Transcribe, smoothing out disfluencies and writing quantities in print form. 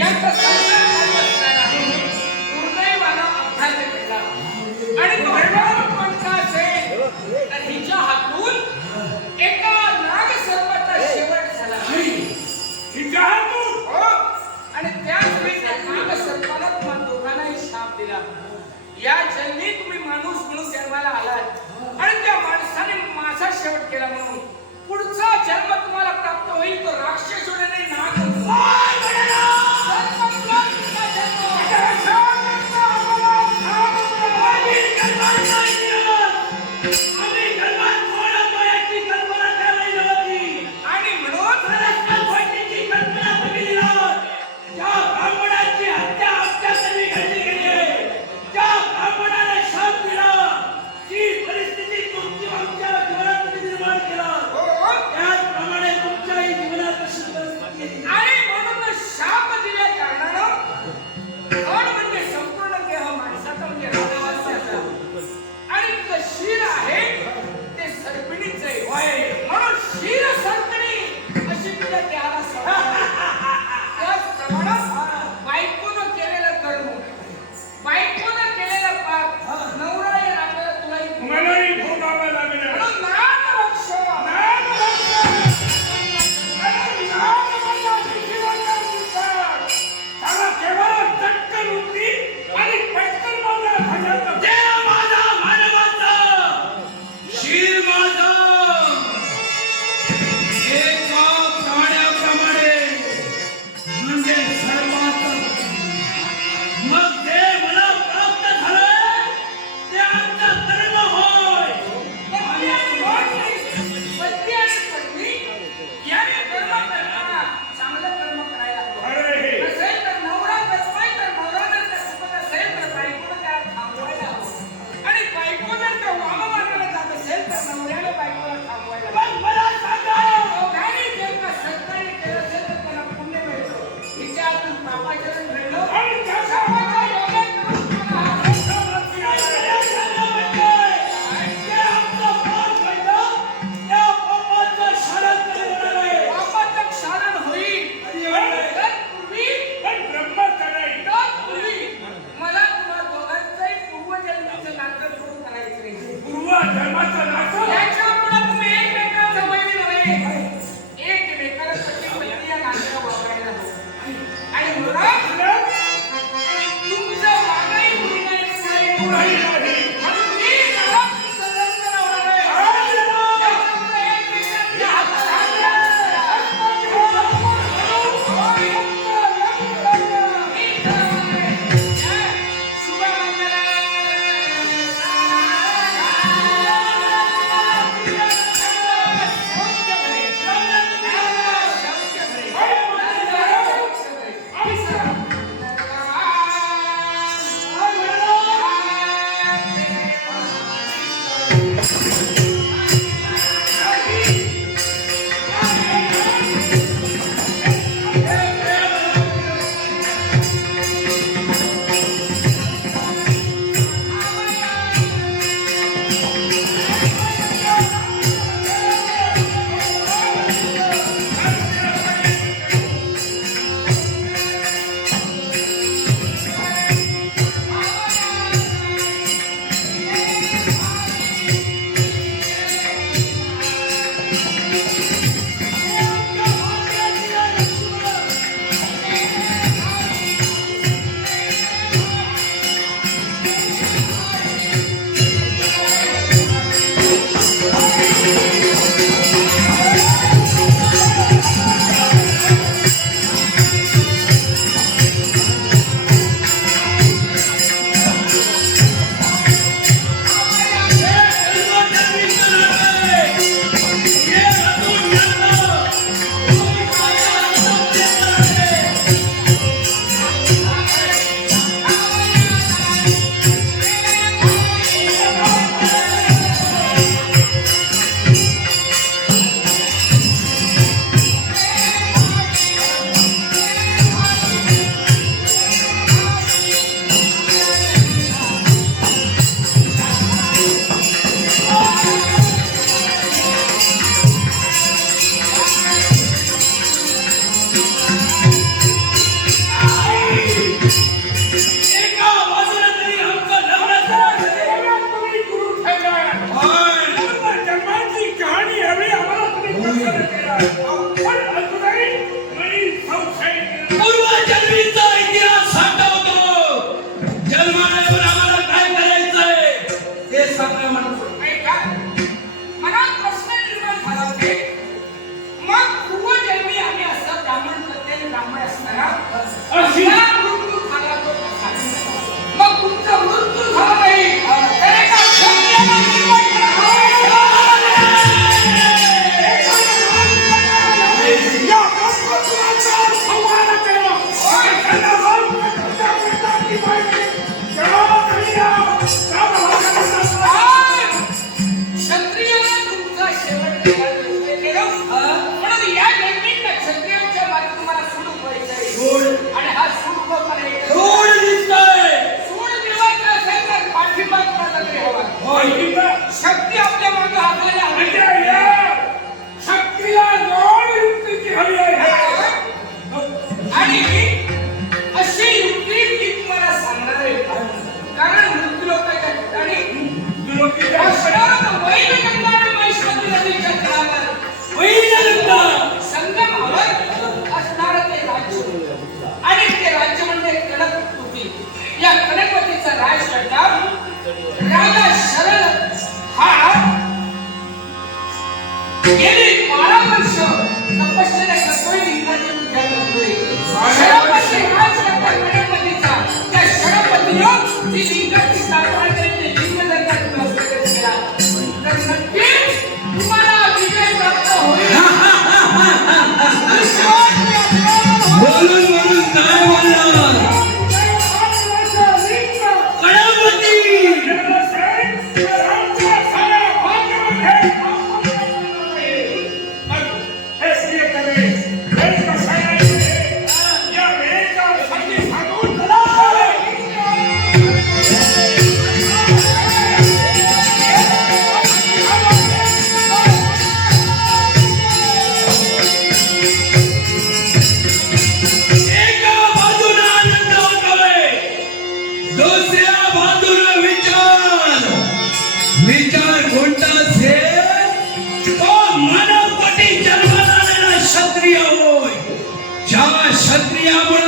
यांचा संसार चालू असताना दुर्दैवानं अपघात घडला आणि तो कोणता असेल तर हिच्या हातून एका नागसर्पाचा शेवट झाला. हिच्या हातून? हो. आणि त्याच वेळी त्या नागसर्पानं तुम्हा दोघांनाही शाप दिला. या जन्मी तुम्ही माणूस म्हणून जन्माला आलात आणि त्या माणसाने माझा शेवट केला म्हणून पुढचा जन्म तुम्हाला प्राप्त होईल तो राक्षस होण्याने नाग असताना अशी या मृत्यू झाला तो कसा? मग तुमचा मृत्यू झाला नाही तर एका क्षत्रियाला निर्माण या ब्रह्मपुत्राचा संहार केला. त्यांना रामकृष्णाच्या पित्याची माहिती तेव्हा तरी या रामराजांना क्षत्रियाने तुमचा शेवट केला म्हणून या जन्मीत क्षत्रियांच्या मागे तुम्हाला सूड व्हायचंय आणि हा सूड पण एक सूड मिळवायचा असेल तर पाठिंबा कोणाचा तरी हवा. शक्ती आपल्या मागे हाताला हवी. म्हणजे या शक्तीला जोड युक्तीची हवी आहे. आणि अशी युक्ती मी तुम्हाला सांगणार आहे कारण मृत्यूलोकाच्या ठिकाणी वैनगंगा आणि महिष्मती नदीच्या तळावर संगमावर असणारं ते राज्य आणि ते राज्य म्हणजे कनकवती. या कनकवतीचा राजगड्डा राजा शरद हा गेली 12 वर्ष तपश्चर्या करतोय लिंगाची पूजा करतोय. शरपती राजगड्डा कनकवतीचा त्या शरपतीनं ती लिंगाची स्थापना केली. ते लिंग जर का तुम्ही अस्तित्वात केला तर नक्कीच तुम्हाला विजय प्राप्त होईल. बोलून बोलून काय बोलणार एका बाजूला आनंद होतोय दुसऱ्या बाजूला विचार कोणता असेल तो मानवपटी जन्माला आलेला क्षत्रिय होय. ज्या क्षत्रियामुळे